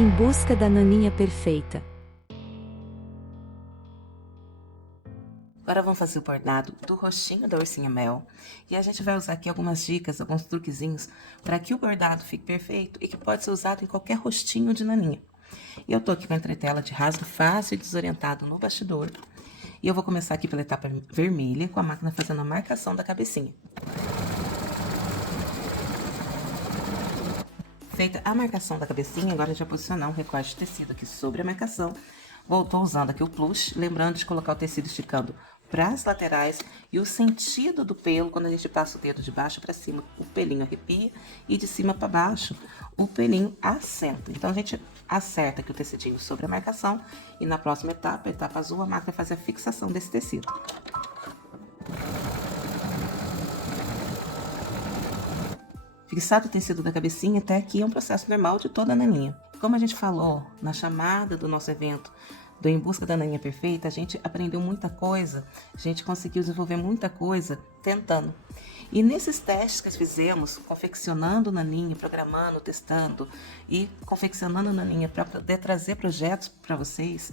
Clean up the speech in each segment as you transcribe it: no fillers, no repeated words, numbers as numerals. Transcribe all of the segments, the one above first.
Em busca da naninha perfeita. Agora vamos fazer o bordado do rostinho da ursinha Mel. E a gente vai usar aqui algumas dicas, alguns truquezinhos, para que o bordado fique perfeito e que pode ser usado em qualquer rostinho de naninha. E eu tô aqui com a entretela de rasgo fácil e desorientado no bastidor. E eu vou começar aqui pela etapa vermelha, com a máquina fazendo a marcação da cabecinha. Feita a marcação da cabecinha, agora a gente vai posicionar um recorte de tecido aqui sobre a marcação. Voltou usando aqui o plush, lembrando de colocar o tecido esticando para as laterais e o sentido do pelo, quando a gente passa o dedo de baixo para cima, o pelinho arrepia e de cima para baixo, o pelinho assenta. Então a gente acerta aqui o tecidinho sobre a marcação e na próxima etapa, a etapa azul, a máquina faz a fixação desse tecido. Fixado o tecido da cabecinha até aqui é um processo normal de toda naninha. Como a gente falou na chamada do nosso evento do Em Busca da Naninha Perfeita, a gente aprendeu muita coisa, a gente conseguiu desenvolver muita coisa tentando. E nesses testes que fizemos, confeccionando naninha, programando, testando e confeccionando naninha para poder trazer projetos para vocês,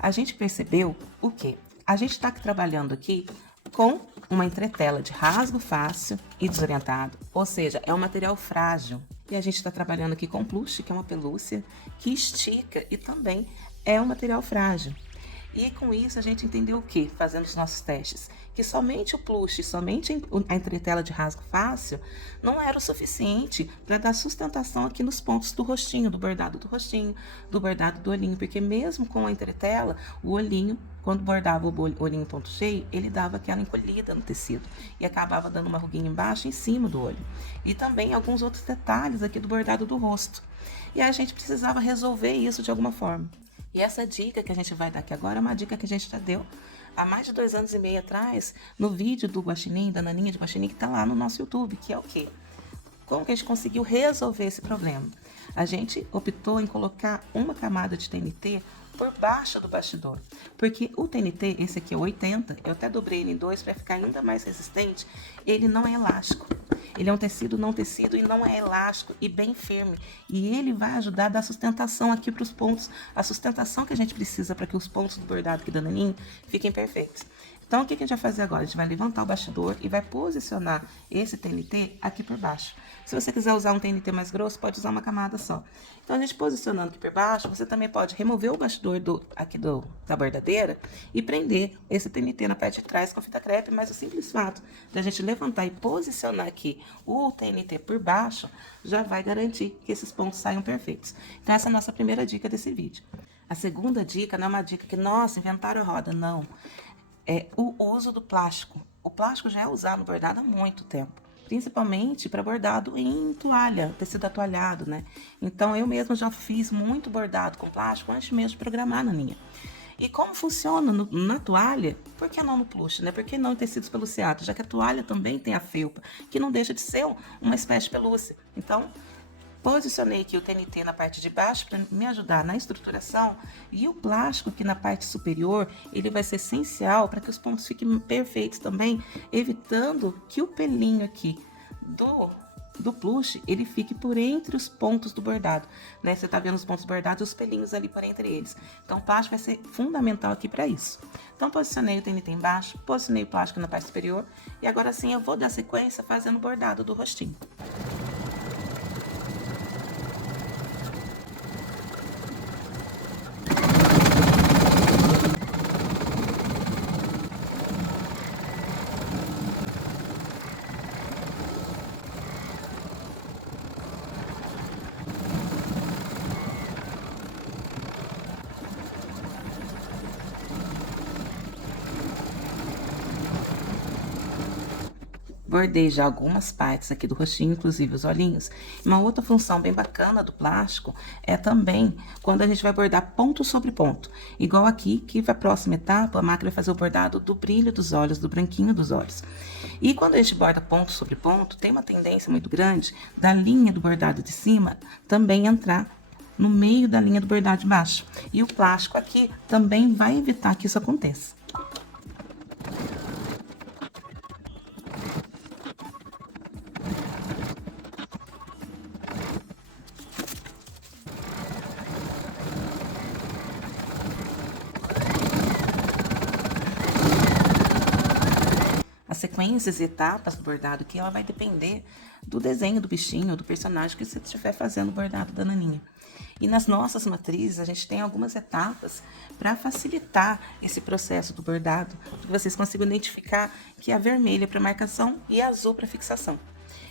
a gente percebeu o quê? A gente está trabalhando aqui com uma entretela de rasgo fácil e desorientado, ou seja, é um material frágil. E a gente está trabalhando aqui com plush, que é uma pelúcia que estica e também é um material frágil. E com isso a gente entendeu o que, fazendo os nossos testes? Que somente o plush, somente a entretela de rasgo fácil não era o suficiente para dar sustentação aqui nos pontos do rostinho, do bordado do olhinho, porque mesmo com a entretela, o olhinho, quando bordava o olhinho em ponto cheio, ele dava aquela encolhida no tecido e acabava dando uma ruguinha embaixo e em cima do olho. E também alguns outros detalhes aqui do bordado do rosto. E a gente precisava resolver isso de alguma forma. E essa dica que a gente vai dar aqui agora é uma dica que a gente já deu há mais de 2 anos e meio atrás, no vídeo do guaxinim, da naninha de guaxinim, que está lá no nosso YouTube, que é o quê? Como que a gente conseguiu resolver esse problema? A gente optou em colocar uma camada de TNT por baixo do bastidor, porque o TNT, esse aqui é o 80, eu até dobrei ele em 2 para ficar ainda mais resistente, ele não é elástico. Ele é um tecido não tecido e não é elástico e bem firme. E ele vai ajudar a dar sustentação aqui para os pontos, a sustentação que a gente precisa para que os pontos do bordado aqui da naninha fiquem perfeitos. Então, o que a gente vai fazer agora? A gente vai levantar o bastidor e vai posicionar esse TNT aqui por baixo. Se você quiser usar um TNT mais grosso, pode usar uma camada só. Então, a gente posicionando aqui por baixo, você também pode remover o bastidor da bordadeira e prender esse TNT na parte de trás com fita crepe, mas o simples fato de a gente levantar e posicionar aqui o TNT por baixo já vai garantir que esses pontos saiam perfeitos. Então, essa é a nossa primeira dica desse vídeo. A segunda dica não é uma dica que, nossa, inventaram a roda, não. É o uso do plástico. O plástico já é usado no bordado há muito tempo, principalmente para bordado em toalha, tecido atualhado, né? Então eu mesma já fiz muito bordado com plástico antes mesmo de programar na minha. E como funciona na toalha, por que não no plush, né? Por que não em tecidos peluciados? Já que a toalha também tem a felpa, que não deixa de ser uma espécie de pelúcia. Então, posicionei aqui o TNT na parte de baixo para me ajudar na estruturação e o plástico aqui na parte superior, ele vai ser essencial para que os pontos fiquem perfeitos também, evitando que o pelinho aqui do plush, ele fique por entre os pontos do bordado, né? Você tá vendo os pontos bordados e os pelinhos ali por entre eles. Então, o plástico vai ser fundamental aqui para isso. Então, posicionei o TNT embaixo, posicionei o plástico na parte superior e agora sim eu vou dar sequência fazendo o bordado do rostinho. Bordei já algumas partes aqui do rostinho, inclusive os olhinhos. Uma outra função bem bacana do plástico é também quando a gente vai bordar ponto sobre ponto. Igual aqui, que a próxima etapa, a máquina vai fazer o bordado do brilho dos olhos, do branquinho dos olhos. E quando a gente borda ponto sobre ponto, tem uma tendência muito grande da linha do bordado de cima também entrar no meio da linha do bordado de baixo. E o plástico aqui também vai evitar que isso aconteça. sequências e etapas do bordado que ela vai depender do desenho do bichinho, do personagem que você estiver fazendo o bordado da naninha. E nas nossas matrizes, a gente tem algumas etapas para facilitar esse processo do bordado, para que vocês consigam identificar que é vermelha para marcação e azul para fixação.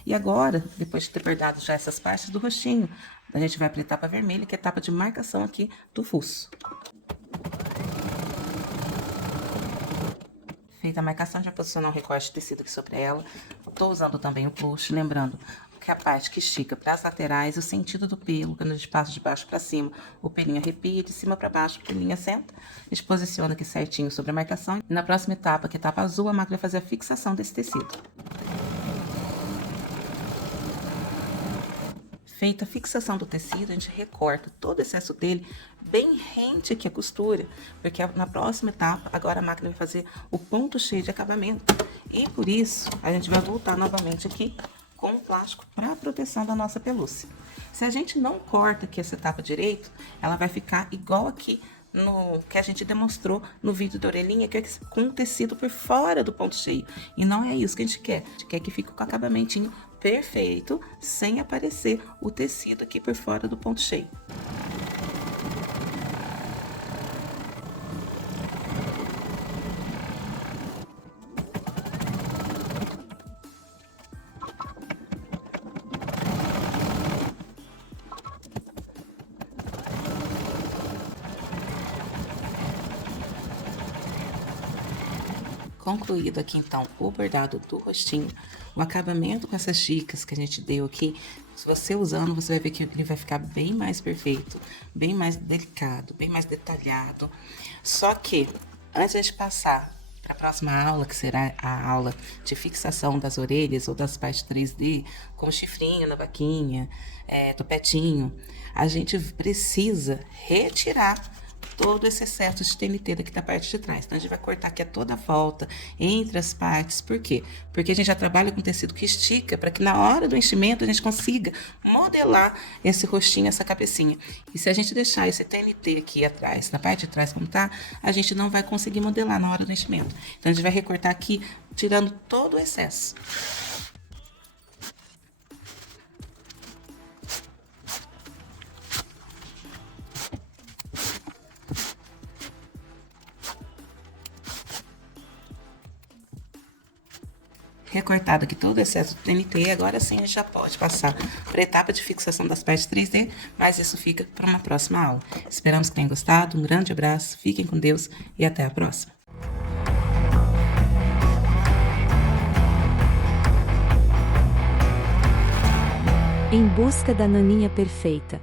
E agora, depois de ter bordado já essas partes do rostinho, a gente vai para a etapa vermelha, que é a etapa de marcação aqui do fuço. Feita a marcação, já posicionar um recorte de tecido aqui sobre ela. Estou usando também o push, lembrando que a parte que estica para as laterais, o sentido do pelo, quando a gente passa de baixo para cima, o pelinho arrepia, de cima para baixo, o pelinho assenta. A gente posiciona aqui certinho sobre a marcação. E na próxima etapa, que é a etapa azul, a máquina vai fazer a fixação desse tecido. Feita a fixação do tecido, a gente recorta todo o excesso dele bem rente aqui a costura, porque na próxima etapa, agora a máquina vai fazer o ponto cheio de acabamento. E por isso, a gente vai voltar novamente aqui com o plástico para proteção da nossa pelúcia. Se a gente não corta aqui essa etapa direito, ela vai ficar igual aqui no que a gente demonstrou no vídeo da orelhinha, que é com o tecido por fora do ponto cheio. E não é isso que a gente quer. A gente quer que fique com o acabamentinho perfeito, sem aparecer o tecido aqui por fora do ponto cheio. Concluído aqui então o bordado do rostinho, o acabamento com essas dicas que a gente deu aqui, se você usando, você vai ver que ele vai ficar bem mais perfeito, bem mais delicado, bem mais detalhado. Só que, antes de a gente passar para a próxima aula, que será a aula de fixação das orelhas ou das partes 3D, com chifrinho na vaquinha, topetinho, a gente precisa retirar todo esse excesso de TNT daqui da parte de trás. Então, a gente vai cortar aqui a toda a volta, entre as partes. Por quê? Porque a gente já trabalha com tecido que estica, para que na hora do enchimento a gente consiga modelar esse rostinho, essa cabecinha. E se a gente deixar esse TNT aqui atrás, na parte de trás como tá, a gente não vai conseguir modelar na hora do enchimento. Então, a gente vai recortar aqui, tirando todo o excesso. Recortado aqui todo o excesso do TNT, agora sim a gente já pode passar para a etapa de fixação das partes 3D, mas isso fica para uma próxima aula. Esperamos que tenham gostado, um grande abraço, fiquem com Deus e até a próxima. Em busca da naninha perfeita.